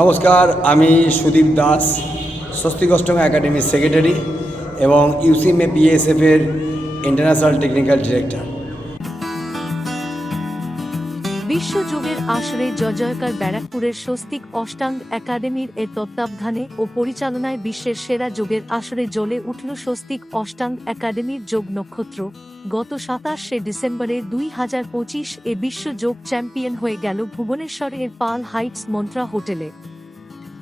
নমস্কার, আমি সুদীপ দাস, স্বস্তিক অষ্টম একাডেমির সেক্রেটারি এবং ইউসিএমএ বিএসএফের ইন্টারন্যাশনাল টেকনিক্যাল ডিরেক্টর। বিশ্বযুগের আসরে জয়জয়কার ব্যারাকপুরের স্বস্তিক অষ্টাঙ্গ একাডেমির তত্ত্বাবধানে ও পরিচালনায় বিশ্বের সেরা যোগের আসরে জ্বলে উঠল স্বস্তিক অষ্টাঙ্গ একাডেমির যোগ নক্ষত্র। গত ২৭শে ডিসেম্বরে ২০২৫ বিশ্ব যোগ চ্যাম্পিয়ন হয়ে গেল ভুবনেশ্বরের পাল হাইটস মন্ত্রা হোটেলে।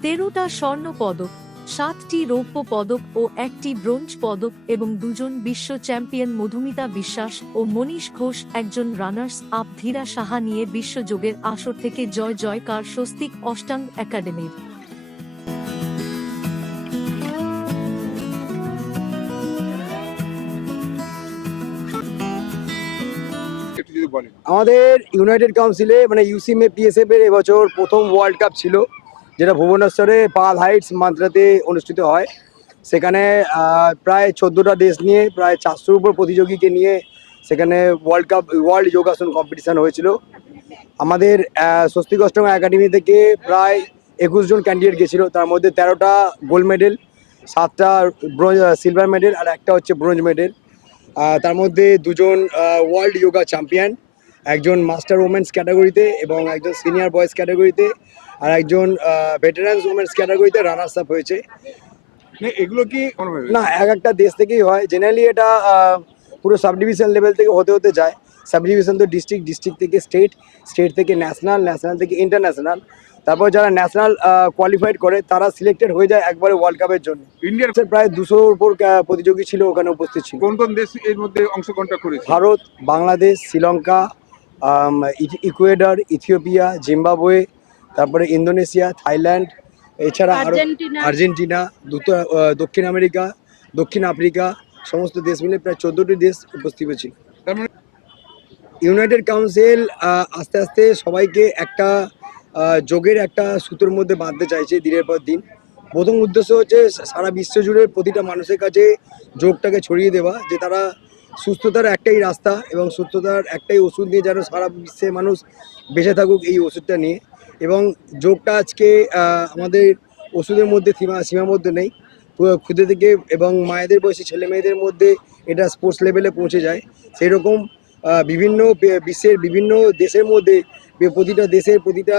১৩টা স্বর্ণ পদক, ৭টি রৌপ্য পদক ও ১টি ব্রোঞ্জ পদক এবং দুজন বিশ্ব চ্যাম্পিয়ন মধুমিতা বিশ্বাস ও মনীষ ঘোষ, একজন রানার্স আপ ধীরা সাহা নিয়ে বিশ্বযোগের আসর থেকে জয় জয়কার স্বস্তিক অষ্টাঙ্গ একাডেমির। আমাদের ইউনাইটেড কাউন্সিলে ইউসিএমএ পিএসএফ এর এবছর প্রথম ওয়ার্ল্ড কাপ ছিল, যেটা ভুবনেশ্বরে পাল হাইটস মান্ত্রাতে অনুষ্ঠিত হয়। সেখানে প্রায় 14টা দেশ নিয়ে প্রায় 400-র উপর প্রতিযোগীকে নিয়ে সেখানে ওয়ার্ল্ড যোগাসন কম্পিটিশান হয়েছিল। আমাদের স্বস্তিক অষ্টম একাডেমি থেকে প্রায় 21 জন ক্যান্ডিডেট গেছিলো, তার মধ্যে 13টা গোল্ড মেডেল, 7টা সিলভার মেডেল আর একটা হচ্ছে ব্রোঞ্জ মেডেল। তার মধ্যে দুজন ওয়ার্ল্ড যোগা চ্যাম্পিয়ন, একজন মাস্টার ওমেন্স ক্যাটাগরিতে এবং একজন সিনিয়র বয়েজ ক্যাটাগরিতে, আর একজন ভেটারানস ওমেন্স ক্যাটাগরিতে রানার্স আপ হয়েছে। এগুলো কি না, একটা দেশ থেকেই হয়। জেনারেলি এটা পুরো সাব ডিভিশন লেভেল থেকে হতে হতে যায়। সাব ডিভিশন তো ডিস্ট্রিক্ট, ডিস্ট্রিক্ট থেকে স্টেট, স্টেট থেকে ন্যাশনাল, ন্যাশনাল থেকে ইন্টারন্যাশনাল। তারপর যারা ন্যাশনাল কোয়ালিফাইড করে তারা সিলেক্টেড হয়ে যায় একবারে ওয়ার্ল্ড কাপের জন্য। ইন্ডিয়ার প্রায় 200-র উপর প্রতিযোগী ছিল ওখানে উপস্থিত ছিল। কোন কোন দেশ এর মধ্যে অংশগ্রহণ করেছে? Bharat, Bangladesh, Sri Lanka, Ecuador, Ethiopia, Zimbabwe, তারপরে ইন্দোনেশিয়া, থাইল্যান্ড, এছাড়া আরও আর্জেন্টিনা, দক্ষিণ আমেরিকা, দক্ষিণ আফ্রিকা, সমস্ত দেশ মিলে প্রায় 14টি দেশ উপস্থিত ছিল। তার মানে ইউনাইটেড কাউন্সিল আস্তে আস্তে সবাইকে একটা যোগের একটা সুতোর মধ্যে বাঁধতে চাইছে দিনের পর দিন। প্রথম উদ্দেশ্য হচ্ছে সারা বিশ্ব জুড়ে প্রতিটা মানুষের কাছে যোগটাকে ছড়িয়ে দেওয়া, যে তারা সুস্থতার একটাই রাস্তা এবং সুস্থতার একটাই ওষুধ নিয়ে যেন সারা বিশ্বের মানুষ বেঁচে থাকুক এই ওষুধটা নিয়ে। এবং যোগটা আজকে আমাদের ওষুধের মধ্যে সীমাবদ্ধ নেই, ক্ষুদে থেকে এবং মায়েদের বয়সী ছেলে মেয়েদের মধ্যে এটা স্পোর্টস লেভেলে পৌঁছে যায়। সেই রকম বিভিন্ন বিশ্বের বিভিন্ন দেশের মধ্যে প্রতিটা দেশের প্রতিটা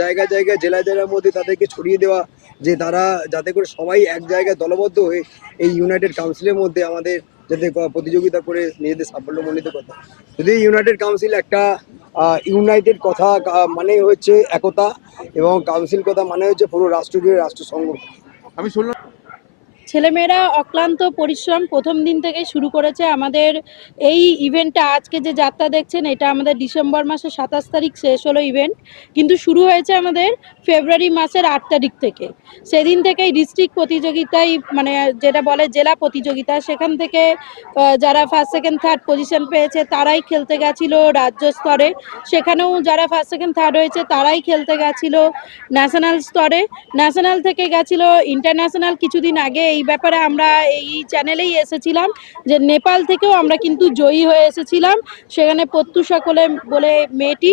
জায়গায় জেলা জেলার মধ্যে তাদেরকে ছড়িয়ে দেওয়া, যে তারা যাতে করে সবাই এক জায়গায় দলবদ্ধ হয়ে এই ইউনাইটেড কাউন্সিলের মধ্যে আমাদের যাতে প্রতিযোগিতা করে নিজেদের সাফল্যমণ্ডিত কথা। যদি ইউনাইটেড কাউন্সিল একটা ইউনাইটেড কথা মানে হচ্ছে একতা, এবং কাউন্সিল কথা মানে হচ্ছে পুরো রাষ্ট্র জুড়ে রাষ্ট্রসংঘ। আমি শুনলাম ছেলেমেয়েরা অক্লান্ত পরিশ্রম প্রথম দিন থেকে শুরু করেছে। আমাদের এই ইভেন্টটা আজকে যে যাত্রা দেখছেন, এটা আমাদের ডিসেম্বর মাসের 27 তারিখ শেষ হলো ইভেন্ট, কিন্তু শুরু হয়েছে আমাদের ফেব্রুয়ারি মাসের 8 তারিখ থেকে। সেদিন থেকেই ডিস্ট্রিক্ট প্রতিযোগিতায়, মানে যেটা বলে জেলা প্রতিযোগিতা, সেখান থেকে যারা ফার্স্ট সেকেন্ড থার্ড পজিশন পেয়েছে তারাই খেলতে গেছিল রাজ্য স্তরে। সেখানেও যারা ফার্স্ট সেকেন্ড থার্ড হয়েছে তারাই খেলতে গেছিল ন্যাশনাল স্তরে। ন্যাশনাল থেকে গেছিল ইন্টারন্যাশনাল কিছুদিন আগে। এই ব্যাপারে আমরা এই চ্যানেলেই এসেছিলাম যে নেপাল থেকেও আমরা কিন্তু জয়ী হয়ে এসেছিলাম। সেখানে প্রত্যুষা কোলে বলে মেয়েটি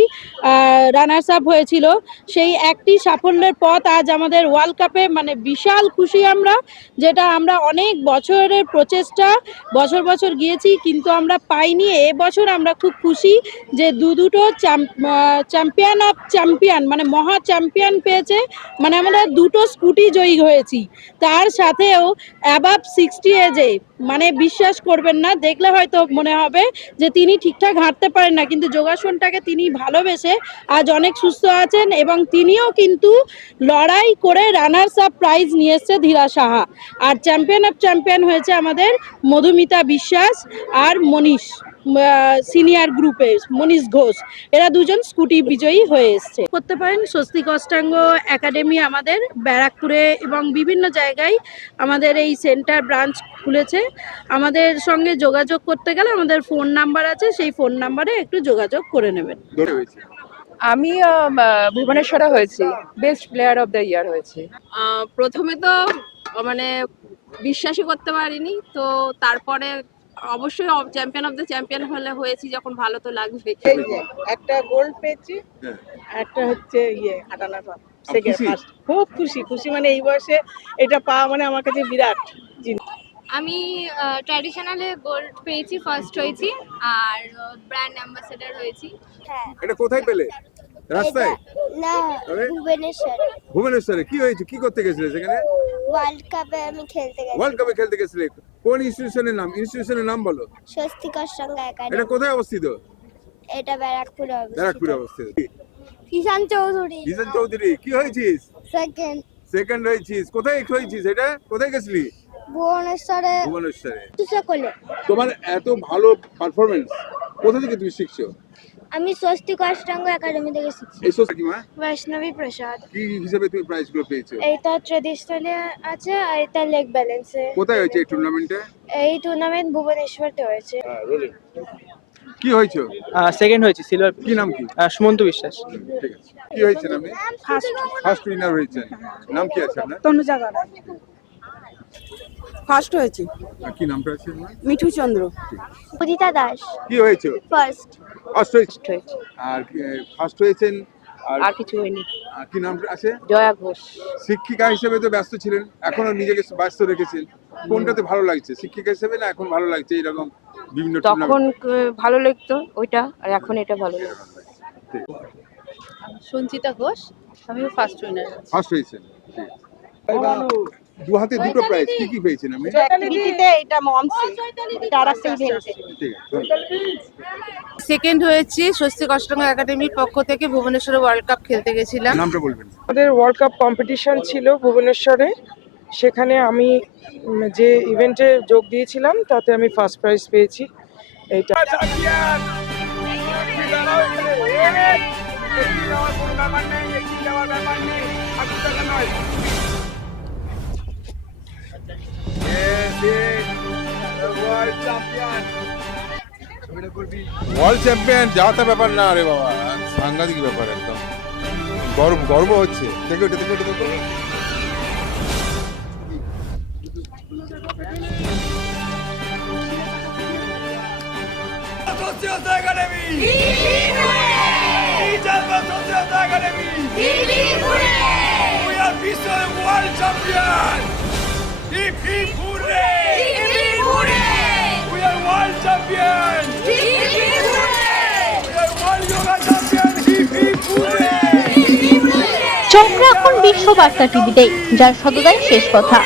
রানার্স আপ হয়েছিল। সেই একটি সাফল্যের পথ আজ আমাদের ওয়ার্ল্ড কাপে, মানে বিশাল খুশি আমরা, যেটা আমরা অনেক বছরের প্রচেষ্টা, বছর বছর গিয়েছি কিন্তু আমরা পাইনি। এবছর আমরা খুব খুশি যে দুটো চ্যাম্পিয়ন অফ চ্যাম্পিয়ন, মানে মহা চ্যাম্পিয়ন পেয়েছে, মানে আমরা দুটো স্কুটি জয়ী হয়েছি। তার সাথেও অ্যাবাভ 60 এজে, মানে বিশ্বাস করবেন না, দেখলে হয়তো মনে হবে যে তিনি ঠিকঠাক হাঁটতে পারেন না, কিন্তু যোগাসনটাকে তিনি ভালোবেসে আজ অনেক সুস্থ আছেন। এবং তিনিও কিন্তু লড়াই করে রানার্স আপ প্রাইজ নিয়ে এসছে ধীরা সাহা। আর চ্যাম্পিয়ন অফ চ্যাম্পিয়ন হয়েছে আমাদের মধুমিতা বিশ্বাস আর মনীষ, সিনিয়র গ্রুপে মনীষ ঘোষ। এরা দুজন স্কুটি বিজয়ী হয়ে এসছে। করতে পারেন স্বস্তিক অষ্টাঙ্গ একাডেমি আমাদের ব্যারাকপুরে এবং বিভিন্ন জায়গায় আমাদের এই সেন্টার ব্রাঞ্চ খুলেছে। আমাদের সঙ্গে যোগাযোগ করতে গেলে আমাদের ফোন নাম্বার আছে, সেই ফোন নাম্বারে একটু যোগাযোগ করে নেবেন। আমি ভুবনেশ্বরে হয়েছি, best player of the year হয়েছে। প্রথমে তো মানে বিশ্বাসই করতে পারিনি, তো তারপরে অবশ্যই চ্যাম্পিয়ন অফ দ্য চ্যাম্পিয়ন হয়েছি যখন, ভালো তো লাগবে। একটা গোল্ড পেয়েছি, একটা হচ্ছে হাঁটানা। সেকেন্ড খুশি? ফার্স্ট খুব খুশি খুশি মানে এই বয়সে এটা পাওয়া মানে আমার কাছে বিরাট আমি ট্র্যাডিশনালে গোল্ড পেয়েছি, ফার্স্ট হয়েছি, আর ব্র্যান্ড অ্যাম্বাসেডর হয়েছি। হ্যাঁ এটা কোথায় পেলে? রাস্তায়? না তবে? ভুবনেশ্বর ভুবনেশ্বরে কি হয়েছে, কি করতে গেছিলে সেখানে? ওয়ার্ল্ড কাপে আমি খেলতে গেছি ওয়ার্ল্ড কাপে খেলতে গেছিলে। কোন ইনস্টিটিউশনের নাম বলো? স্বস্তিকর সঙ্গে এটা একাডেমি কোথায় অবস্থিত? এটা ব্যারাকপুরে ব্যারাকপুরে অবস্থিত অবস্থিত। কিষান চৌধুরী কিষান চৌধুরী, কি হয়েছিস? সেকেন্ড সেকেন্ড হয়েছিস। কোথায় হয়েছিস এটা? কোথায় গেছিলি? ভুবনেশ্বরে ভুবনেশ্বরে। সকলে তোমার এত ভালো পারফরমেন্স কোথা থেকে তুমি শিখছো? আমি স্বস্তিকর সঙ্গে একাডেমি থেকে শিখছি এই সোসাইটি মা বৈষ্ণবী প্রসাদ কি হিসেবে তুমি প্রাইজ গুলো পেয়েছো? এইটা ট্রেডিশনালি আছে আর এটা লেগ ব্যালেন্সে কোথায় হয়েছে এই টুর্নামেন্টে? এই টুর্নামেন্ট ভুবনেশ্বরতে হয়েছে কি হয়েছে? সেকেন্ড হয়েছে সিলভার। কি নাম কি? সুমন্ত বিশ্বাস। ঠিক আছে। কি হয়েছে নামে? ফার্স্ট উইনার হয়েছেন। নাম কি আছে আপনার? তনুজা গাড়া ফার্স্ট হয়েছে আর কি নামটা আছে আপনার? মিঠু চন্দ্র উদিতা দাস কি হয়েছে? ফার্স্ট ফার্স্ট হয়েছে। আর ফার্স্ট হয়েছেন আর কিছু হয়নি। আর কি নাম আছে? জয়া ঘোষ। শিক্ষিকা হিসেবে তো ব্যস্ত ছিলেন, এখনো নিজেকে ব্যস্ত রেখেছেন। কোনটাতে ভালো লাগছে, শিক্ষিকা হিসেবে না এখন ভালো লাগছে এরকম বিভিন্ন তখন টুর্নামেন্ট? ভালো লাগতো ওইটা, আর এখন এটা ভালো লাগে। সঞ্চিতা ঘোষ, আমিও ফার্স্ট উইনার। ফার্স্ট হয়েছেন। ঠিক আছে। দু হাতে দুটো প্রাইজ, কি কি পেয়েছেন আপনি? অ্যাক্টিভিটিতে এটা মমসি এটা আরেকটা ইভেন্টে ঠিক আছে। সেকেন্ড হয়েছি স্বস্তিক অষ্টাঙ্গ একাডেমির পক্ষ থেকে ভুবনেশ্বরে ওয়ার্ল্ড কাপ খেলতে গেছিলাম। নামটা বলবেন। আমাদের ওয়ার্ল্ড কাপ কম্পিটিশন ছিল ভুবনেশ্বরে সেখানে আমি যে ইভেন্টে যোগ দিয়েছিলাম তাতে আমি ফার্স্ট প্রাইজ পেয়েছি এইটা ওয়ার্ল্ড চ্যাম্পিয়ন যাওয়াটা ব্যাপার না রে বাবা, সাংঘাতিক ব্যাপার একদম। গর্ব গর্ব হচ্ছে। দেখো এটা, দেখো এটা, দেখো। চোখ রাখুন বিশ্ববার্তা টিভিতে, যার সততাই শেষ কথা।